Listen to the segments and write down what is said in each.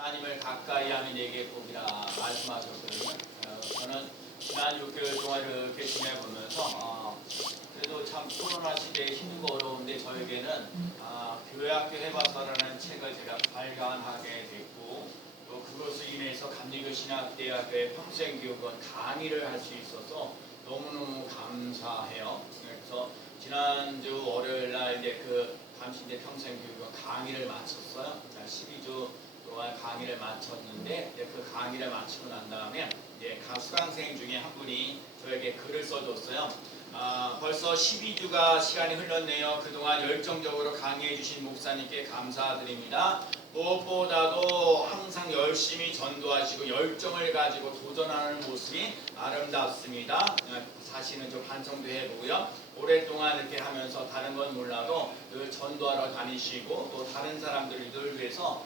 하나님을 가까이 하면 내게 복이라 말씀하셨거든요. 저는 지난 6개월 동안 이렇게 지내보면서 그래도 참 코로나 시대에 힘든 거 어려운데 저에게는 교회학교 해봐서라는 책을 제가 발간하게 됐고 또 그것으로 인해서 감리교신학대학교의 평생교육원 강의를 할 수 있어서 너무너무 감사해요. 그래서 지난주 월요일날 이제 그 감신대 평생교육원 강의를 마쳤어요. 12주 동안 강의를 마쳤는데 그 강의를 마치고 난 다음에 수강생 중에 한 분이 저에게 글을 써줬어요. 벌써 12주가 시간이 흘렀네요. 그동안 열정적으로 강의해 주신 목사님께 감사드립니다. 무엇보다도 항상 열심히 전도하시고 열정을 가지고 도전하는 모습이 아름답습니다. 사실은 좀 반성도 해보고요. 오랫동안 이렇게 하면서 다른 건 몰라도 늘 전도하러 다니시고 또 다른 사람들을 늘 위해서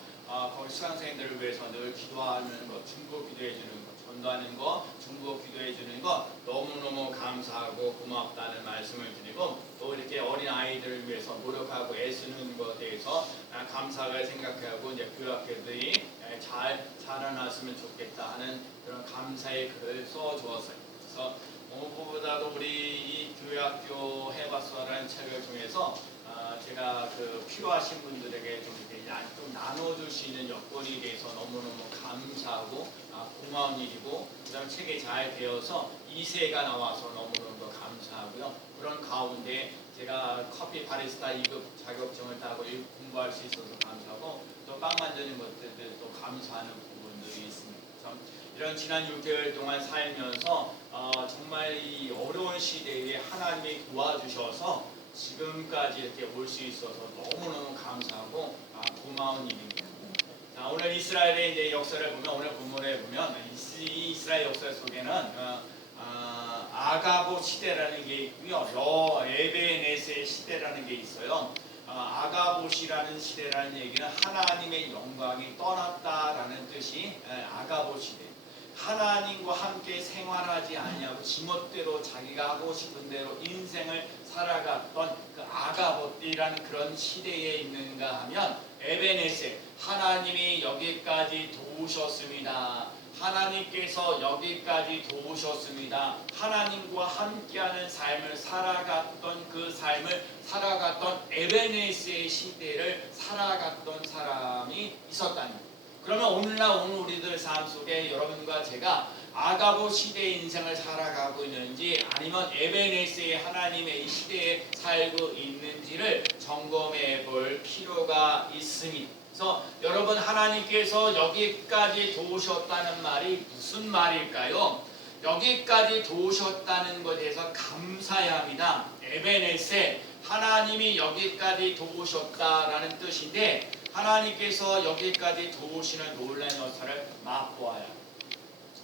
거기 수강생들을 위해서 늘 기도하는 것, 중보 기도해 주는 것, 전도하는 것, 중보 기도해 주는 것 너무너무 감사하고 고맙다는 말씀을 드리고 또 이렇게 어린 아이들을 위해서 노력하고 애쓰는 것에 대해서 감사하게 생각하고 이제 교학교들이 잘 자라났으면 좋겠다 하는 그런 감사의 글을 써주었어요. 그래서 무엇보다도 우리 이 교회학교 해봤어라는 책을 통해서 제가 그 필요하신 분들에게 좀 이렇게 좀 나눠줄 수 있는 여건이 돼서 너무너무 감사하고 고마운 일이고 그다음 책이 잘 되어서 2세가 나와서 너무너무 감사하고요. 그런 가운데 제가 커피 바리스타 2급 자격증을 따고 공부할 수 있어서 감사하고 또 빵 만드는 것들도 감사하는 부분들이 있습니다. 이런 지난 6개월 동안 살면서 정말 이 어려운 시대에 하나님이 도와주셔서 지금까지 이렇게 올 수 있어서 너무너무 감사하고 고마운 일입니다. 자, 오늘 이스라엘의 이제 역사를 보면 오늘 본문에 보면 이 이스라엘 역사 속에는 아가보 시대라는 게 있고요. 에베네스의 시대라는 게 있어요. 아가봇이라는 시대라는 얘기는 하나님의 영광이 떠났다라는 뜻이 아가봇 시대. 하나님과 함께 생활하지 아니하고 지멋대로 자기가 하고 싶은 대로 인생을 살아갔던 그 아가봇이라는 그런 시대에 있는가 하면 에베네세 하나님이 여기까지 도우셨습니다. 하나님께서 여기까지 도우셨습니다. 하나님과 함께하는 삶을 살아갔던 그 삶을 살아갔던 에베네스의 시대를 살아갔던 사람이 있었다는 거예요. 그러면 오늘 우리들 삶 속에 여러분과 제가 아가보 시대의 인생을 살아가고 있는지 아니면 에베네스의 하나님의 이 시대에 살고 있는지를 점검해 볼 필요가 있습니다. 그래서 여러분 하나님께서 여기까지 도우셨다는 말이 무슨 말일까요? 여기까지 도우셨다는 것에 대해서 감사해야 합니다. 에베네세 하나님이 여기까지 도우셨다라는 뜻인데 하나님께서 여기까지 도우시는 놀라운 역사를 맛보아야.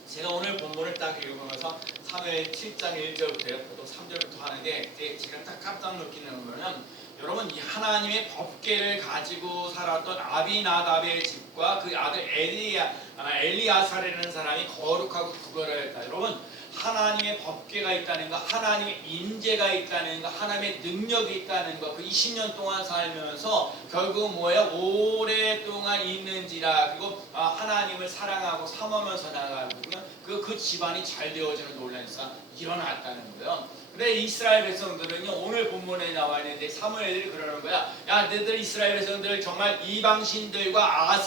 제가 오늘 본문을 딱 읽으면서 3회 7장 1절부터 또 3절부터 하는데 제가 딱 깜짝 놀라는 거는 여러분 이 하나님의 법궤를 가지고 살았던 아비나답의 집과 그 아들 엘리야사라는 사람이 거룩하고 구별하였다. 여러분 하나님의 법궤가 있다는 것, 하나님의 인재가 있다는 것, 하나님의 능력이 있다는 것, 그 20년 동안 살면서 결국 뭐예요? 오랫동안 있는지라 그리고 하나님을 사랑하고 삼으면서 나가고 그 집안이 잘 되어지는 놀라운 일이 일어났다는 거예요. 근데 이스라엘 백성들은요 오늘 본문에 나와 있는데 사무엘이 그러는 거야. 야 너희들 이스라엘 백성들 정말 이방신들과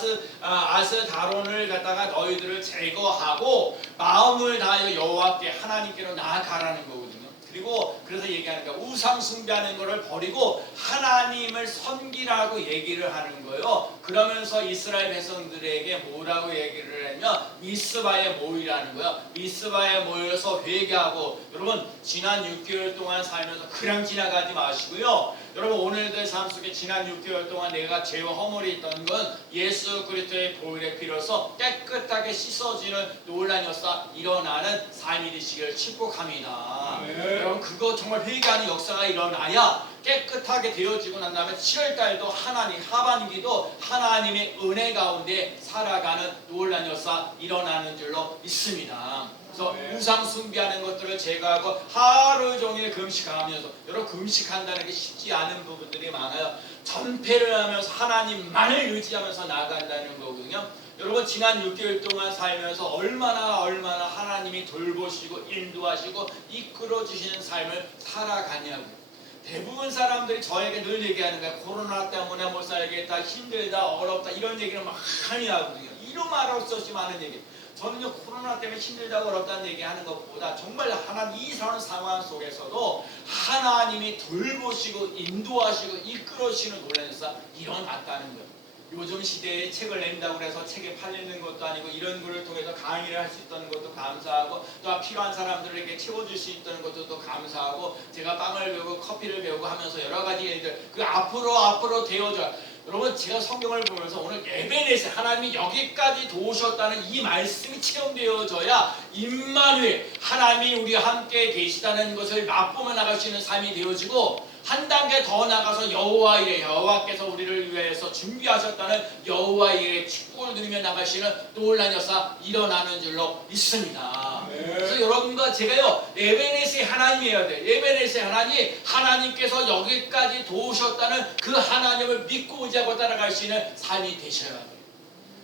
아스다론을 갖다가 너희들을 제거하고 마음을 다하여 여호와께 하나님께로 나아가라는 거거든요. 그리고 그래서 얘기하는 거야. 우상 숭배하는 것을 버리고 하나님을 섬기라고 얘기를 하는 거예요. 그러면서 이스라엘 백성들에게 뭐라고 얘기를 했냐? 미스바에 모이라는 거야. 미스바에 모여서 회개하고 여러분 지난 6개월 동안 살면서 그냥 지나가지 마시고요. 여러분 오늘들 삶 속에 지난 6개월 동안 내가 죄와 허물이 있던 건 예수 그리스도의 보혈의 피로서 깨끗하게 씻어지는 놀라운 역사 일어나는 삶이 되시기를 축복합니다. 여러분 그거 정말 회개하는 역사가 일어나야 깨끗하게 되어지고 난 다음에 7월달도 하나님 하반기도 하나님의 은혜 가운데 살아가는 놀란 역사 일어나는 줄로 믿습니다. 그래서 우상 숭배하는 것들을 제거하고 하루 종일 금식하면서, 여러분 금식한다는 게 쉽지 않은 부분들이 많아요. 전폐를 하면서 하나님만을 의지하면서 나아간다는 거거든요. 여러분 지난 6개월 동안 살면서 얼마나 하나님이 돌보시고 인도하시고 이끌어 주시는 삶을 살아가냐고요. 대부분 사람들이 저에게 늘 얘기하는 거예요. 코로나 때문에 못 살겠다, 힘들다, 어렵다 이런 얘기를 많이 하거든요. 이루 말할 수 없이 많은 얘기. 저는요 코로나 때문에 힘들다고 어렵다는 얘기하는 것보다 정말 하나님 이런 상황 속에서도 하나님이 돌보시고 인도하시고 이끌어주시는 놀라운 역사 일어났다는 거예요. 요즘 시대에 책을 낸다고 해서 책에 팔리는 것도 아니고 이런 글을 통해서 강의를 할 수 있다는 것도 감사하고, 또 필요한 사람들에게 채워줄 수 있다는 것도 또 감사하고, 제가 빵을 배우고 커피를 배우고 하면서 여러 가지 일들 그 앞으로 되어져. 여러분 제가 성경을 보면서 오늘 에베네세 하나님이 여기까지 도우셨다는 이 말씀이 체험되어져야 임마누엘 하나님이 우리와 함께 계시다는 것을 맛보며 나갈 수 있는 삶이 되어지고, 한 단계 더 나가서 여호와 이레, 여호와께서 우리를 위해서 준비하셨다는 여호와 이레 축복을 누리며 나가시는 놀라운 역사 일어나는 줄로 믿습니다. 그래서 여러분과 제가요 에베네세 하나님이어야 돼요. 에베네세 하나님, 하나님께서 여기까지 도우셨다는 그 하나님을 믿고 의지하고 따라갈 수 있는 삶이 되셔야 돼요.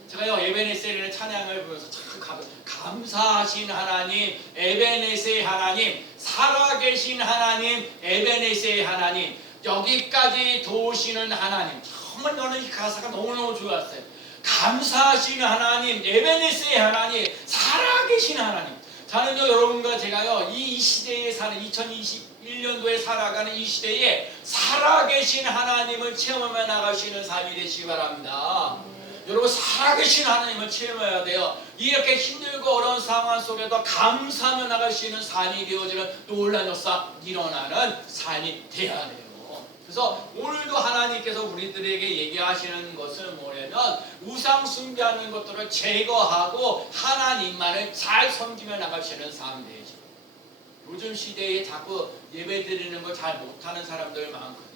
제가요 에베네세라는 찬양을 보면서 참 감사하신 하나님, 에베네세 하나님, 살아계신 하나님, 에베네세 하나님, 여기까지 도우시는 하나님. 정말 저는 이 가사가 너무너무 좋았어요. 감사하신 하나님, 에베네세 하나님, 살아계신 하나님. 저는요 여러분과 제가요 이 시대에 사는 2021년도에 살아가는 이 시대에 살아계신 하나님을 체험하며 나가시는 삶이 되시기 바랍니다. 여러분 살아계신 하나님을 체험해야 돼요. 이렇게 힘들고 어려운 상황 속에도 감사하며 나갈 수 있는 삶이 되어지는 놀라운 역사 일어나는 삶이 되어야 돼요. 그래서 오늘도 하나님께서 우리들에게 얘기하시는 것은 뭐냐면 우상 숭배하는 것들을 제거하고 하나님만을 잘 섬기며 나갈 수 있는 삶이 되죠. 요즘 시대에 자꾸 예배 드리는 걸 잘 못하는 사람들 많거든요.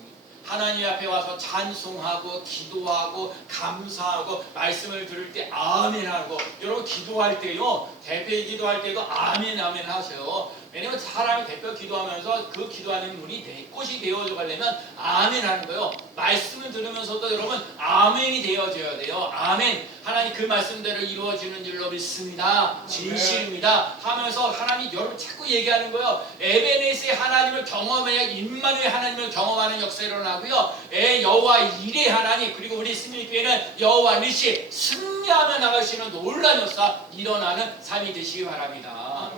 하나님 앞에 와서 찬송하고 기도하고 감사하고 말씀을 들을 때 아멘하고, 여러분 기도할 때요 대표 기도할 때도 아멘 하세요. 왜냐면 사람이 대표 기도하면서 그 기도하는 분이 내 것이 되어져 가려면 아멘 하는 거예요. 말씀을 들으면서도 여러분 아멘이 되어져야 돼요. 아멘. 하나님 그 말씀대로 이루어지는 줄로 믿습니다. 진실입니다 하면서 하나님이 여러분 자꾸 얘기하는 거예요. 에베네세 하나님을 경험해야 임마누엘 하나님을 경험하는 역사 일어나고요. 여호와 이레 하나님, 그리고 우리 스미교회는 여호와 니시 승리하며 나갈 수 있는 놀라운 역사 일어나는 삶이 되시기 바랍니다.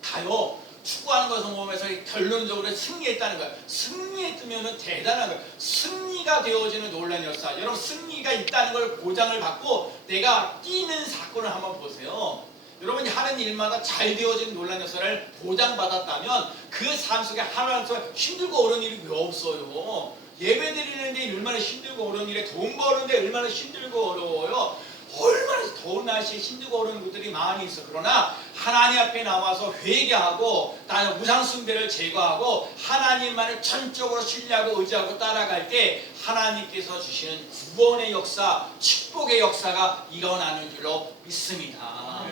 다요 축구하는 것을 보면서 결론적으로 승리했다는 거예요. 승리했으면 대단한 거예요. 승리가 되어지는 놀라운 역사. 여러분 승리가 있다는 걸 보장을 받고 내가 뛰는 사건을 한번 보세요. 여러분이 하는 일마다 잘 되어지는 놀라운 역사를 보장받았다면 그 삶 속에 하나님께서 힘들고 어려운 일이 왜 없어요? 예배 드리는데 얼마나 힘들고 어려운 일에, 돈 버는데 얼마나 힘들고 어려워요. 얼마나 더운 날씨에 힘들고 어려운 것들이 많이 있어. 그러나 하나님 앞에 나와서 회개하고 나는 우상 숭배를 제거하고 하나님만을 전적으로 신뢰하고 의지하고 따라갈 때 하나님께서 주시는 구원의 역사, 축복의 역사가 일어나는 줄로 믿습니다.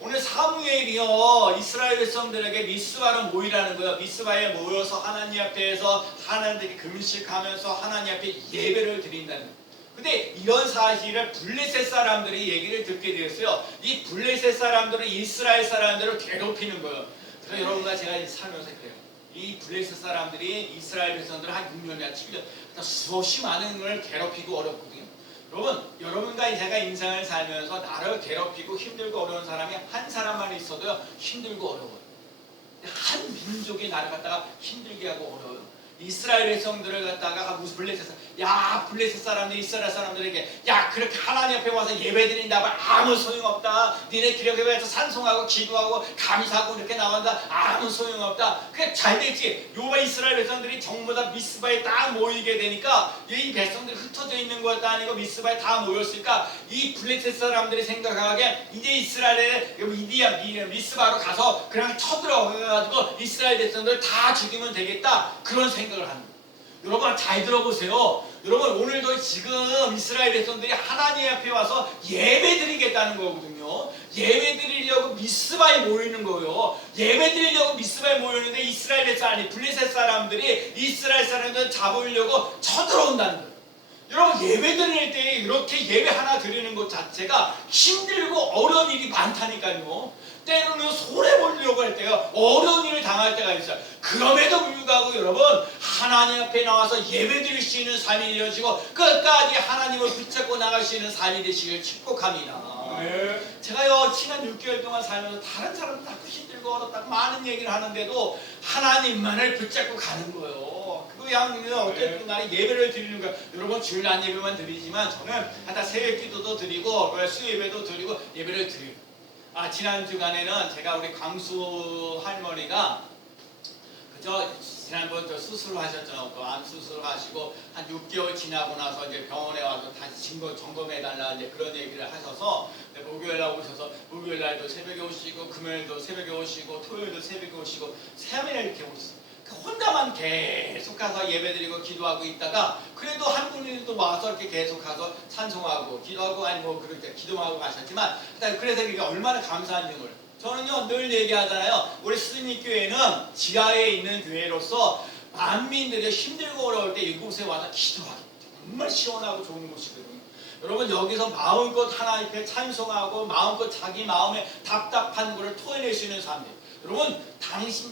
오늘 사무엘이요 이스라엘 백성들에게 미스바로 모이라는 거예요. 미스바에 모여서 하나님 앞에서 하나님께 금식하면서 하나님 앞에 예배를 드린다는 거예요. 근데 이런 사실을 블레셋 사람들이 얘기를 듣게 되었어요. 이 블레셋 사람들은 이스라엘 사람들을 괴롭히는 거예요. 그래서 여러분과 제가 살면서 그래요. 이 블레셋 사람들이 이스라엘 백성들을 한 6년이나 7년 수없이 많은 걸 괴롭히고 어렵거든요. 여러분과 제가 인생을 살면서 나를 괴롭히고 힘들고 어려운 사람이 한 사람만 있어도요 힘들고 어려워요. 한 민족이 나를 갖다가 힘들게 하고 어려워요. 이스라엘 백성들을 갖다가 블레셋 사람들이 이스라엘 사람들에게 야 그렇게 하나님 앞에 와서 예배드린다고 아무 소용없다. 니네 기력에 찬송하고 기도하고 감사하고 이렇게 나온다. 아무 소용없다. 그게 잘 됐지. 요번 이스라엘 백성들이 전부 다 미스바에 딱 모이게 되니까 이 백성들이 흩어져 있는 것도 아니고 미스바에 다 모였으니까 이 블레셋 사람들이 생각하기에 이제 이스라엘의 미스바로 가서 그냥 쳐들어가가지고 이스라엘 백성들 다 죽이면 되겠다. 그런 생각을 하는 거예요. 여러분 잘 들어보세요. 여러분 오늘도 지금 이스라엘 백성들이 하나님 앞에 와서 예배 드리겠다는 거거든요. 예배 드리려고 미스바에 모이는 거예요. 예배 드리려고 미스바에 모이는데 이스라엘 백성 아니 블레셋 사람들이 이스라엘 사람들 잡으려고 쳐들어온다는 거예요. 여러분 예배 드릴 때 이렇게 예배 하나 드리는 것 자체가 힘들고 어려운 일이 많다니까요. 때로는 손해보려고 할 때요 어려운 일을 당할 때가 있어요. 그럼에도 불구하고 여러분 하나님 앞에 나와서 예배 드릴 수 있는 삶이 이어지고 끝까지 하나님을 붙잡고 나갈 수 있는 삶이 되시길 축복합니다. 네. 제가요 지난 6개월 동안 살면서 다른 사람은 자꾸 힘들고 어렵다고 많은 얘기를 하는데도 하나님만을 붙잡고 가는 거예요. 그냥 어쨌든 간에 예배를 드리는 거예요. 여러분 주일 날 예배만 드리지만 저는 하다 새벽 기도도 드리고 수예배도 드리고 예배를 드려요. 지난 주간에는 제가 우리 광수 할머니가 그저 지난번 수술하셨잖아요. 또 암 수술하시고 한 6개월 지나고 나서 이제 병원에 와서 다시 점검해달라 이제 그런 얘기를 하셔서 목요일 날 오셔서 목요일 날도 새벽에 오시고 금요일도 새벽에 오시고 토요일도 새벽에 오시고 3일 이렇게 오셨어요. 혼자만 계속 가서 예배드리고 기도하고 있다가 그래도 한 분이 또 와서 이렇게 계속 가서 찬송하고 기도하고 아니 뭐 그렇게 기도하고 가셨지만 그래서 이게 얼마나 감사한 점을 저는요 늘 얘기하잖아요. 우리 스님 교회는 지하에 있는 교회로서 만민들이 힘들고 어려울 때 이곳에 와서 기도하기 정말 시원하고 좋은 곳이거든요. 여러분 여기서 마음껏 하나님 앞에 찬송하고 마음껏 자기 마음에 답답한 것을 토해낼 수 있는 사람들. 여러분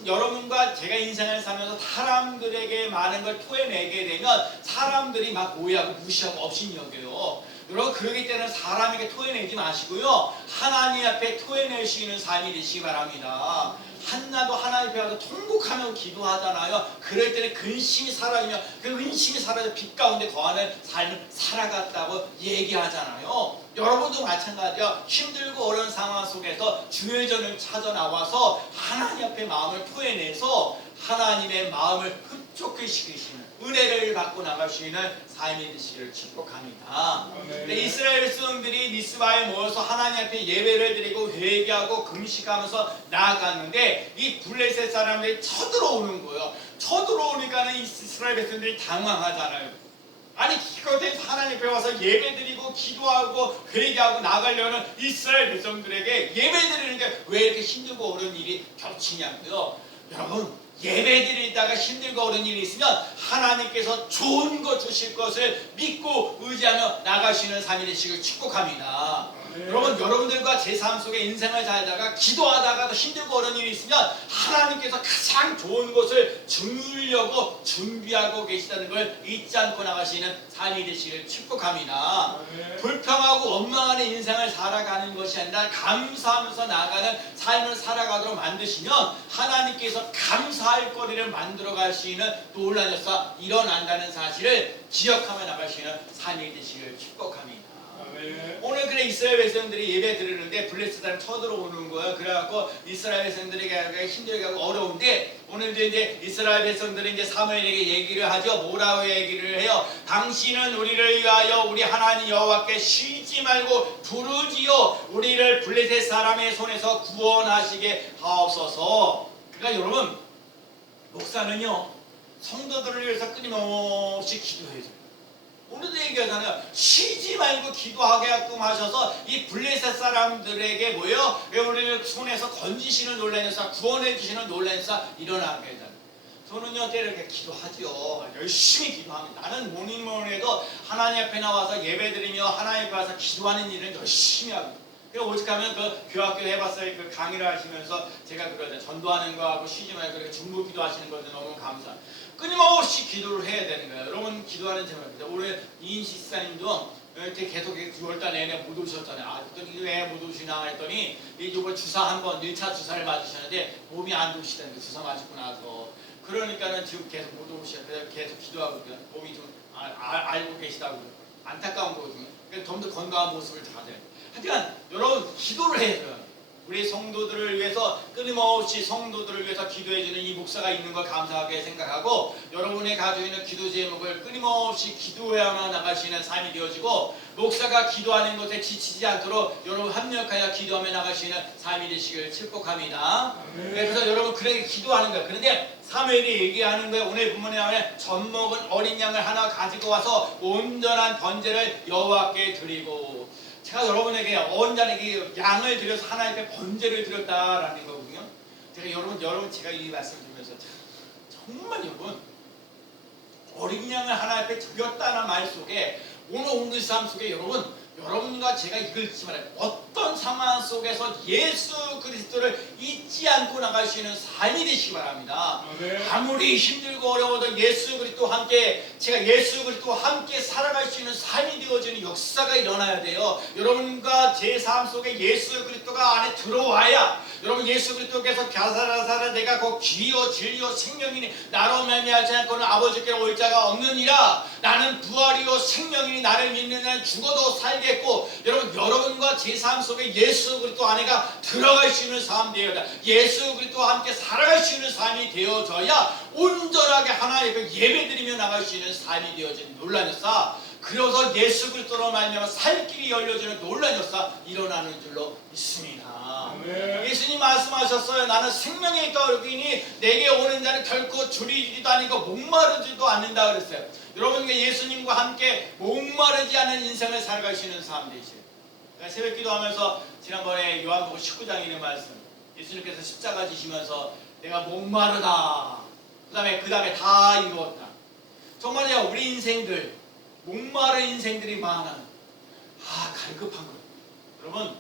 여러분과 제가 인생을 살면서 사람들에게 많은 걸 토해내게 되면 사람들이 막 오해하고 무시하고 업신여겨요. 여러분 그러기 때문에 사람에게 토해내지 마시고요 하나님 앞에 토해낼 수 있는 삶이 되시기 바랍니다. 한나도 하나님 앞에 와서 통곡하며 기도하잖아요. 그럴 때는 근심이 사라지며 그 근심이 사라져 빛 가운데 거하는 삶을 살아갔다고 얘기하잖아요. 여러분도 마찬가지야. 힘들고 어려운 상황 속에서 주의 전을 찾아 나와서 하나님 앞에 마음을 토해내서 하나님의 마음을 흡족히 시키시는 은혜를 받고 나갈 수 있는 삶이 되시기를 축복합니다. 이스라엘 백성들이 미스바에 모여서 하나님 앞에 예배를 드리고 회개하고 금식하면서 나아갔는데 이 블레셋 사람들이 쳐들어오는 거예요. 쳐들어오니까 이스라엘 백성들이 당황하잖아요. 아니 기껏해서 하나님 앞에 와서 예배드리고 기도하고 회개하고 나가려는 이스라엘 백성들에게 예배드리는 게 왜 이렇게 힘들고 어려운 일이 겹치냐고요. 여러분 예배드리다가 힘들고 어려운 일이 있으면 하나님께서 좋은 것 주실 것을 믿고 의지하며 나가시는 삶이 되시길 축복합니다. 여러분 여러분들과 제 삶 속에 인생을 살다가 기도하다가도 힘들고 어려운 일이 있으면 하나님께서 가장 좋은 것을 주려고 준비하고 계시다는 걸 잊지 않고 나가시는 삶이 되시길 축복합니다. 불평하고 원망하는 인생을 살아가는 것이 아니라 감사하면서 나아가는 삶을 살아가도록 만드시면 하나님께서 감사할 거리를 만들어 갈 수 있는 놀라운 역사 일어난다는 사실을 기억하며 나가시는 삶이 되시길 축복합니다. 오늘 그래 이스라엘 백성들이 예배 드리는데 블레셋 사람 쳐들어오는 거예요. 그래갖고 이스라엘 백성들이 힘들게 하고 어려운데 오늘도 이제 이스라엘 백성들이 이제 사무엘에게 얘기를 하죠. 뭐라고 얘기를 해요? 당신은 우리를 위하여 우리 하나님 여호와께 쉬지 말고 부르지요. 우리를 블레셋 사람의 손에서 구원하시게 하옵소서. 그러니까 여러분 목사는요 성도들을 위해서 끊임없이 기도해줘요. 오늘도 얘기하잖아요. 쉬지 말고 기도하게끔 하셔서 이 블레셋 사람들에게 뭐예요? 우리를 손에서 건지시는 놀라운 역사, 구원해 주시는 놀라운 역사 일어나게 해달라요. 저는요 때로 이렇게 기도하죠. 열심히 기도합니다. 나는 뭐니 해도 하나님 앞에 나와서 예배드리며 하나님 앞에 와서 기도하는 일을 열심히 합니다. 오직 하면 그 교학교 해봤어요. 그 강의를 하시면서 제가 그러죠. 전도하는 거하고 쉬지 말고 그렇게 중보기도 하시는 것도 너무 감사해요. 끊임없이 기도를 해야 되는 거예요. 여러분 기도하는 제목입니다. 올해 이인식 시사님도 이렇게 계속 9월달 내내 못 오셨잖아요. 그랬더니 왜 못 오시나 했더니 이번 주사 한번 1차 주사를 맞으셨는데 몸이 안 좋으시다는 거예요. 주사 맞고 나서. 그러니까는 지금 계속 못 오시고 계속 기도하고 몸이 좀 알고 계시다고 안타까운 거거든요. 그러니까 좀 더 건강한 모습을 찾아야 돼요. 하여간 여러분 기도를 해줘요. 우리 성도들을 위해서 끊임없이 성도들을 위해서 기도해주는 이 목사가 있는 걸 감사하게 생각하고 여러분의 가지고 있는 기도 제목을 끊임없이 기도해야만 나갈 수 있는 삶이 되어지고 목사가 기도하는 것에 지치지 않도록 여러분 합력하여 기도하며 나갈 수 있는 삶이 되시길 축복합니다. 그래서 여러분 그렇게 기도하는 거예요. 그런데 사무엘이 얘기하는 거예요. 오늘 본문에 나오는 젖먹은 어린 양을 하나 가지고 와서 온전한 번제를 여호와께 드리고 제가 여러분에게 온전하게 양을 드려서 하나님께 번제를 드렸다라는 거거든요. 제가 여러분 제가 이 말씀을 드리면서 정말 여러분 어린 양을 하나님께 드렸다는 말 속에 오늘 우리 삶 속에 여러분과 제가 읽지만 어떤 상황 속에서 예수 그리스도를 잊지 않고 나갈 수 있는 삶이 되시기 바랍니다. 아무리 힘들고 어려워도 예수 그리스도와 함께 제가 예수 그리스도와 함께 살아갈 수 있는 삶이 되어지는 역사가 일어나야 돼요. 여러분과 제 삶 속에 예수 그리스도가 안에 들어와야 여러분 예수 그리스도께서 가사라사라 내가 곧 길이요 진리요 생명이니 나로 말미암지 않고는 아버지께 올 자가 없느니라. 나는 부활이요 생명이니 나를 믿는 자는 죽어도 살겠고 여러분과 제 삶 속에 예수 그리스도 안에가 들어갈 수 있는 삶이 되어야 예수 그리스도와 함께 살아갈 수 있는 삶이 되어져야 온전하게 하나님께 예배드리며 나갈 수 있는 삶이 되어진 놀라운 역사. 그래서 예수 그리스도로 말미암아 살 길이 열려지는 놀라운 역사 일어나는 줄로 믿습니다. 예수님 말씀하셨어요. 나는 생명의 떡이니 내게 오는 자는 결코 줄이지도 아니고 목마르지도 않는다 그랬어요. 여러분과 예수님과 함께 목마르지 않은 인생을 살아갈 수 있는 삶 되시죠. 새벽 기도하면서 지난번에 요한복음 19장에 있는 말씀 예수님께서 십자가 지시면서 내가 목마르다 그 다음에 다 이루었다. 정말요 우리 인생들 목마른 인생들이 많아. 갈급한 거. 여러분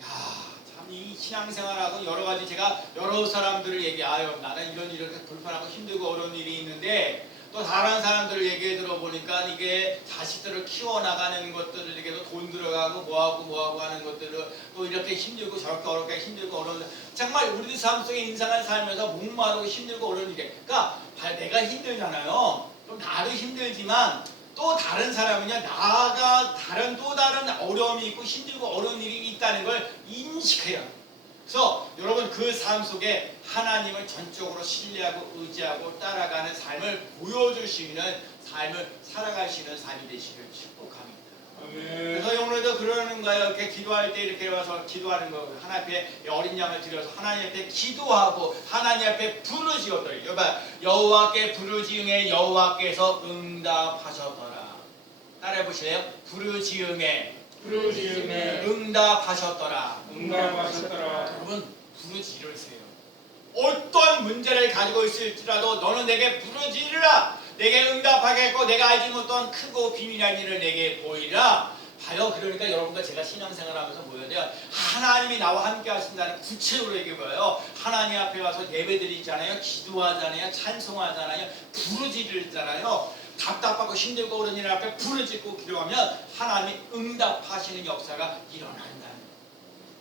참 이 신앙생활하고 여러가지 제가 여러 사람들을 나는 이렇게 불편하고 힘들고 어려운 일이 있는데 또 다른 사람들을 얘기해 들어보니까 이게 자식들을 키워나가는 것들에게도 돈 들어가고 뭐하고 하는 것들을 또 이렇게 힘들고 저렇게 어렵게 힘들고 어려운 정말 우리 삶 속에 인생을 살면서 목마르고 힘들고 어려운 일이 그러니까 내가 힘들잖아요. 좀 나도 힘들지만 또 다른 사람은요 나가 또 다른 어려움이 있고 힘들고 어려운 일이 있다는 걸 인식해요. 그래서 여러분 그 삶 속에 하나님을 전적으로 신뢰하고 의지하고 따라가는 삶을 보여줄 수 있는 삶을 살아갈 수 있는 삶이 되시길 축복합니다. 그래서 오늘도 그러는 거예요. 이렇게 기도할 때 이렇게 와서 기도하는 거 하나님 앞에 어린 양을 드려서 하나님 앞에 기도하고 하나님 앞에 부르짖었더니 여호와께 부르짖음에 여호와께서 응답하셨더라. 따라해 보실래요? 부르짖음에 응답하셨더라. 여러분 부르짖으세요. 어떤 문제를 가지고 있을지라도 너는 내게 부르짖으라. 내게 응답하겠고 내가 알지 못한 크고 비밀한 일을 내게 보이라. 봐요. 그러니까 여러분과 제가 신앙생활하면서 뭐여야 돼요? 하나님이 나와 함께 하신다는 구체적으로 얘기해봐요. 하나님 앞에 와서 예배드리잖아요. 기도하잖아요. 찬송하잖아요. 부르짖잖아요. 답답하고 힘들고 어려운 일 앞에 부르짖고 기도하면 하나님이 응답하시는 역사가 일어난다.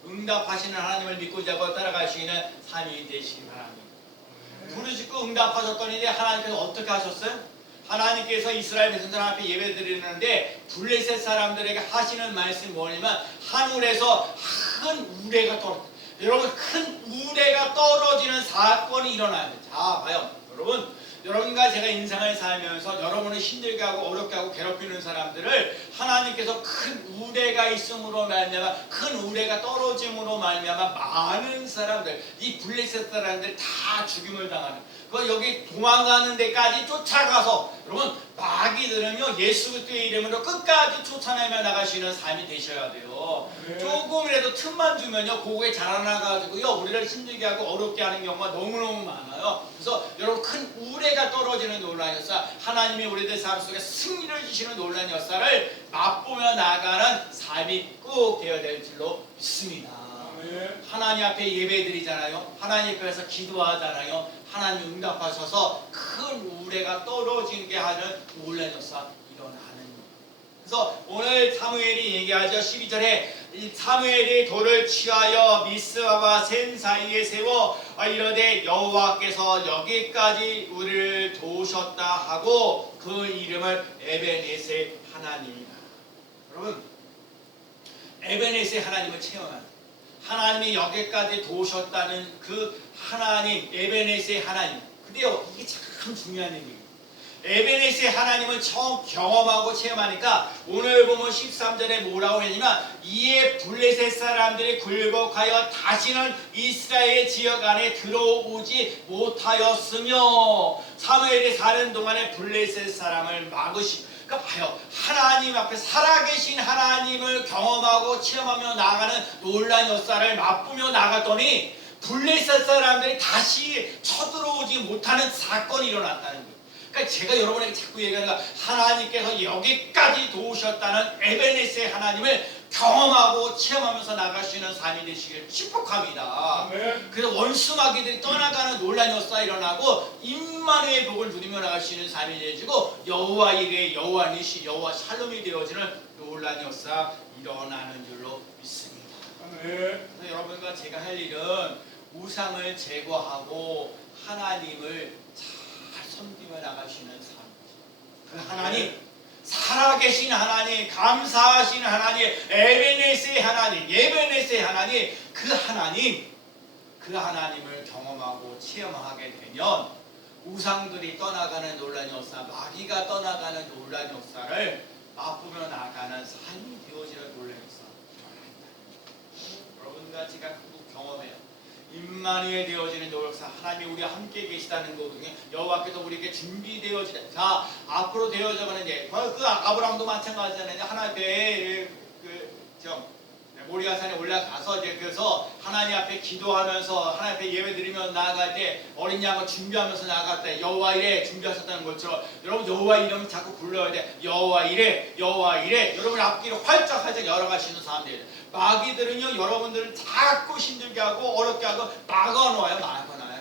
응답하시는 하나님을 믿고 자고 따라갈 수 있는 삶이 되시기 바랍니다. 부르짖고 응답하셨더니 이제 하나님께서 어떻게 하셨어요? 하나님께서 이스라엘 백성들 앞에 예배드리는데 블레셋 사람들에게 하시는 말씀이 뭐냐면 하늘에서 큰 우레가 떨어져. 여러분 큰 우레가 떨어지는 사건이 일어나요. 자 봐요. 여러분과 제가 인생을 살면서 여러분을 힘들게 하고 어렵게 하고 괴롭히는 사람들을 하나님께서 큰 우레가 있음으로 말미암아 큰 우레가 떨어짐으로 말미암아 많은 사람들 이 블레셋 사람들 다 죽임을 당하는 여기 도망가는 데까지 쫓아가서 여러분 마귀들은요 예수 그리스도의 이름으로 끝까지 쫓아내며 나가시는 삶이 되셔야 돼요. 조금이라도 틈만 주면요 고국에 자라나가지고요 우리를 힘들게 하고 어렵게 하는 경우가 너무너무 많아요. 그래서 여러분 큰 우레가 떨어지는 놀라운 역사 하나님이 우리들 삶 속에 승리를 주시는 놀라운 역사를 맛보며 나가는 삶이 꼭 되어야 될 줄로 믿습니다. 하나님 앞에 예배드리잖아요. 하나님 앞에서 기도하잖아요. 하나님 응답하셔서 큰 우레가 떨어지게 하는 놀라운 역사 일어나는 거예요. 그래서 오늘 사무엘이 얘기하죠. 12절에 사무엘이 돌을 취하여 미스바와 센 사이에 세워 이르되 여호와께서 여기까지 우리를 도우셨다 하고 그 이름을 에베네셀 하나님이다. 여러분 에베네셀 하나님을 체험한 하나님이 여기까지 도우셨다는 그 하나님, 에베네스의 하나님. 근데요, 이게 참 중요한 얘기예요. 에베네스의 하나님을 처음 경험하고 체험하니까 오늘 보면 13절에 뭐라고 했냐면 이에 블레셋 사람들이 굴복하여 다시는 이스라엘 지역 안에 들어오지 못하였으며 사무엘이 사는 동안에 블레셋 사람을 막으시고, 그러니까 봐요. 하나님 앞에 살아계신 하나님을 경험하고 체험하며 나아가는 놀라운 역사를 맛보며 나갔더니 블레셋 사람들이 다시 쳐들어오지 못하는 사건이 일어났다는 거예요. 그러니까 제가 여러분에게 자꾸 얘기하는 거, 하나님께서 여기까지 도우셨다는 에베네스의 하나님을 경험하고 체험하면서 나가시는 삶이 되시길 축복합니다. 그래서 원수마귀들이 떠나가는 놀라운 역사가 일어나고 임마누엘 복을 누리며 나가시는 삶이 되어지고 여호와 이레, 여호와 니시, 여호와 샬롬이 되어지는 놀라운 역사 일어나는 줄로 믿습니다. 그래서 여러분과 제가 할 일은 우상을 제거하고 하나님을 섬기며 나가시는 삶. 그 하나님, 살아계신 하나님, 감사하신 하나님, 에베네스의 하나님, 예베네스의 하나님, 그 하나님을 경험하고 체험하게 되면 우상들이 떠나가는 놀라운 역사, 마귀가 떠나가는 놀라운 역사를 맛보며 나가는 삶이 되어지는 놀라운 역사. 여러분과 제가 꼭 경험해요. 임마누엘 되어지는 역사, 하나님이 우리와 함께 계시다는 거거든요. 여호와께서 우리에게 준비되어지다. 자, 앞으로 되어져가는 게, 그 아브라함도 마찬가지잖아요. 하나님의 모리아산에 올라가서 이제 그래서 하나님 앞에 기도하면서 하나님 앞에 예배드리며 나아갈 때 어린 양을 준비하면서 나아갈 때 여호와 이레 준비하셨다는 것처럼 여러분 여호와 이름 자꾸 불러야 돼. 여호와 이레, 여호와 이레. 여러분 앞길을 활짝 열어가시는 사람들. 마귀들은요 여러분들을 자꾸 힘들게 하고 어렵게 하고 막아놓아요.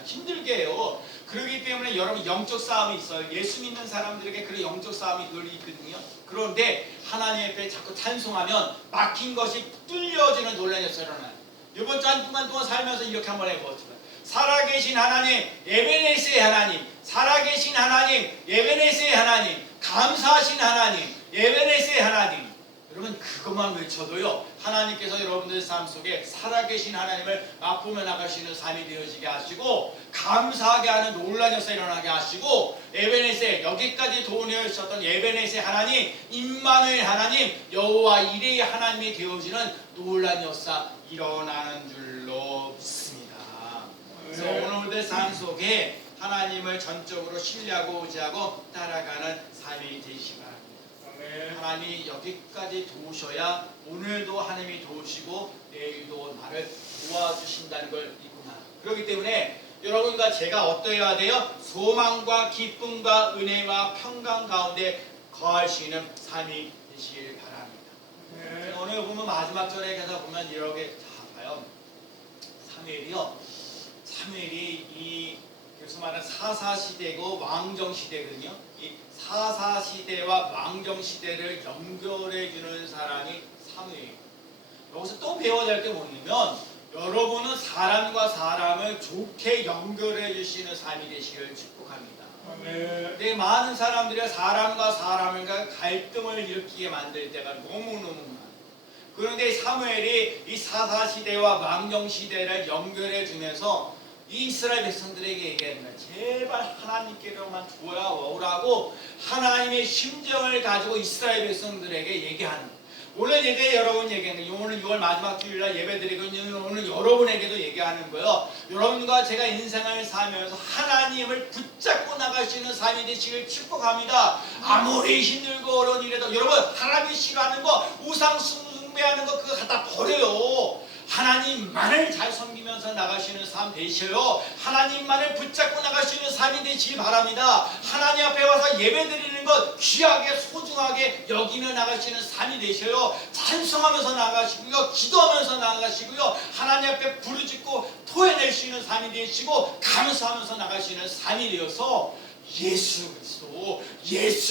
힘들게 해요. 그렇기 때문에 여러분 영적 싸움이 있어요. 예수 믿는 사람들에게 그런 영적 싸움이 늘 있거든요. 그런데 하나님 앞에 자꾸 찬송하면 막힌 것이 뚫려지는 놀라운 역사가 일어나요. 이번 주 한 주간 동안 살면서 이렇게 한번 해보세요. 살아계신 하나님, 에베네스의 하나님, 살아계신 하나님, 에베네스의 하나님, 감사하신 하나님, 에베네스의 하나님. 여러분 그것만 외쳐도요 하나님께서 여러분들 삶 속에 살아계신 하나님을 맛보며 나가시는 삶이 되어지게 하시고 감사하게 하는 놀라운 역사 일어나게 하시고 에베네스의 여기까지 도움되어 있었던 에베네스의 하나님, 임마누엘 하나님, 여호와 이레의 하나님이 되어지는 놀라운 역사 일어나는 줄로 믿습니다. 그래서 오늘의 삶 속에 하나님을 전적으로 신뢰하고 의지하고 따라가는 삶이 되시기 바랍니다. 하나님이 여기까지 도우셔야 오늘도 하나님이 도우시고 내일도 나를 도와주신다는 걸 믿구나. 그렇기 때문에 여러분과 제가 어떠해야 돼요? 소망과 기쁨과 은혜와 평강 가운데 거할 수 있는 삶이 되시길 바랍니다. 오늘 보면 마지막 절에 가서 보면 이렇게 봐요. 사무엘이 이 그래서 말하는 사사시대고 왕정시대거든요. 이 사사시대와 왕정시대를 연결해주는 사람이 사무엘이에요. 여기서 또 배워야 될 게 뭐냐면 여러분은 사람과 사람을 좋게 연결해 주시는 삶이 되시길 축복합니다. 근데 많은 사람들이 사람과 사람을 갈등을 일으키게 만들 때가 너무너무 많아요. 그런데 사무엘이 이 사사시대와 왕정시대를 연결해 주면서 이스라엘 백성들에게 얘기합니다. 제발 하나님께로만 돌아오라고 하나님의 심정을 가지고 이스라엘 백성들에게 얘기하는 거예요. 오늘 여러분 얘기하는 거예요. 오늘 6월 마지막 주일날 예배드리고 오늘 여러분에게도 얘기하는 거예요. 여러분과 제가 인생을 살면서 하나님을 붙잡고 나가시는 삶이 되시길 축복합니다. 아무리 힘들고 어려운 일에도 여러분 하나님이 싫어하는 거 우상 숭배하는 거 그거 갖다 버려요. 하나님만을 잘 섬기면서 나가시는 삶 되셔요. 하나님만을 붙잡고 나가시는 삶이 되시기 바랍니다. 하나님 앞에 와서 예배드리는 것 귀하게 소중하게 여기며 나가시는 삶이 되셔요. 찬송하면서 나가시고요. 기도하면서 나가시고요. 하나님 앞에 부르짖고 토해낼 수 있는 삶이 되시고 감사하면서 나가시는 삶이 되어서 예수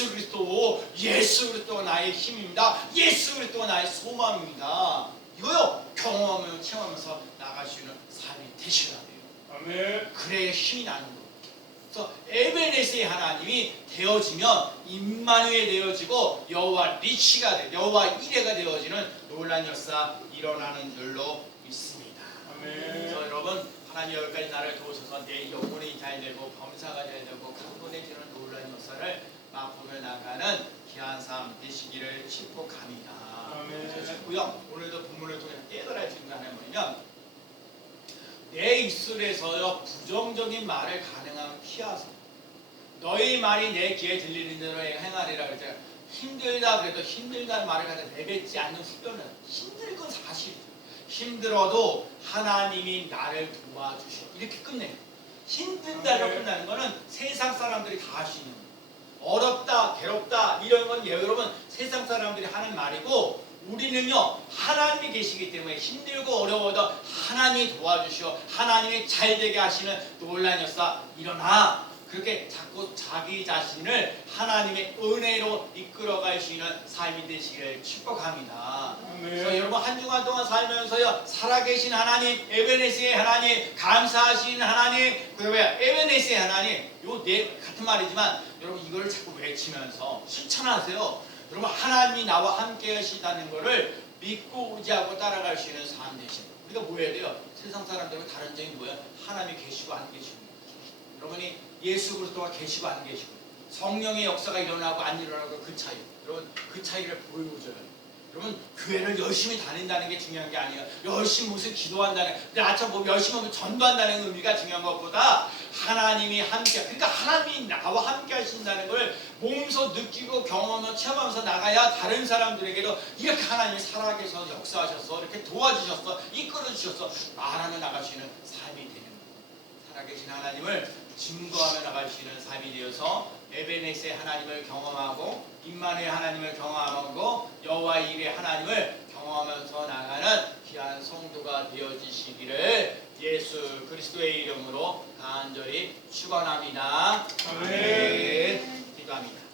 그리스도가 나의 힘입니다. 예수 그리스도가 나의 소망입니다. 이거요 경험하며 체험하면서 나가시는 삶이 되셔야 돼요. 아멘. 그래야 힘이 나는 거예요. 그래서 에베네스의 하나님이 되어지면 임마누엘 되어지고 여호와 리시가 돼 여호와 이레가 되어지는 놀란 역사 일어나는 줄로 믿습니다. 그래서 여러분, 하나님 여기까지 나를 도우셔서 내 영혼이 잘 되고 범사가 잘 되고 강건해지는 놀란 역사를 맛보며 나가는 귀한 삶 되시기를 축복합니다. 그렇고요. 오늘도 본문을 통해서 깨달아 주는 게 하나는 뭐냐면, 내 입술에서요 부정적인 말을 가능하면 피하소. 너희 말이 내 귀에 들리는 대로 행하리라. 그랬잖아요. 힘들다 그래도 힘들다는 말을 가지고 내뱉지 않는 후련은 힘든 건 사실이죠. 힘들어도 하나님이 나를 도와주셔. 이렇게 끝내요. 힘든다로 끝나는 거는 세상 사람들이 다 하시는 거예요. 어렵다, 괴롭다 이런 건 여러분 세상 사람들이 하는 말이고, 우리는요 하나님이 계시기 때문에 힘들고 어려워도 하나님이 도와주시어 하나님이 잘되게 하시는 놀라운 역사 일어나. 그렇게 자꾸 자기 자신을 하나님의 은혜로 이끌어 가시는 삶이 되시길 축복합니다. 그래서 여러분 한 주간 동안 살면서요 살아계신 하나님, 에베네스의 하나님, 감사하신 하나님, 그다음에 에베네스의 하나님, 요 네 같은 말이지만 여러분 이걸 자꾸 외치면서 실천하세요. 여러분 하나님이 나와 함께 하시다는 것을 믿고 의지하고 따라갈 수 있는 삶 되십니다. 우리가 뭐 해야 돼요? 세상 사람들과 다른 점이 뭐예요? 하나님이 계시고 안 계시고, 여러분이 예수 그리스도가 계시고 안 계시고 성령의 역사가 일어나고 안 일어나고 그 차이, 여러분 그 차이를 보여줘요. 여러분 교회를 열심히 다닌다는 게 중요한 게 아니에요. 열심히 무슨 기도한다는, 아참 뭐 열심히 하면 전도한다는 의미가 중요한 것보다 하나님이 함께, 그러니까 하나님이 나와 함께 하신다는 걸 몸소 느끼고 경험하며 체험하면서 나가야 다른 사람들에게도 이렇게 하나님이 살아계셔서 역사하셔서 이렇게 도와주셔서 이끌어주셔서 말하며 나갈 수 있는 삶이 되는 거예요. 살아계신 하나님을 증거하며 나갈 수 있는 삶이 되어서 에베네스의 하나님을 경험하고 임마누엘 하나님을 경험하고 여호와 일의 하나님을 경험하면서 나가는 귀한 성도가 되어지시기를 예수 그리스도의 이름으로 간절히 축원합니다. 아멘. 기도합니다.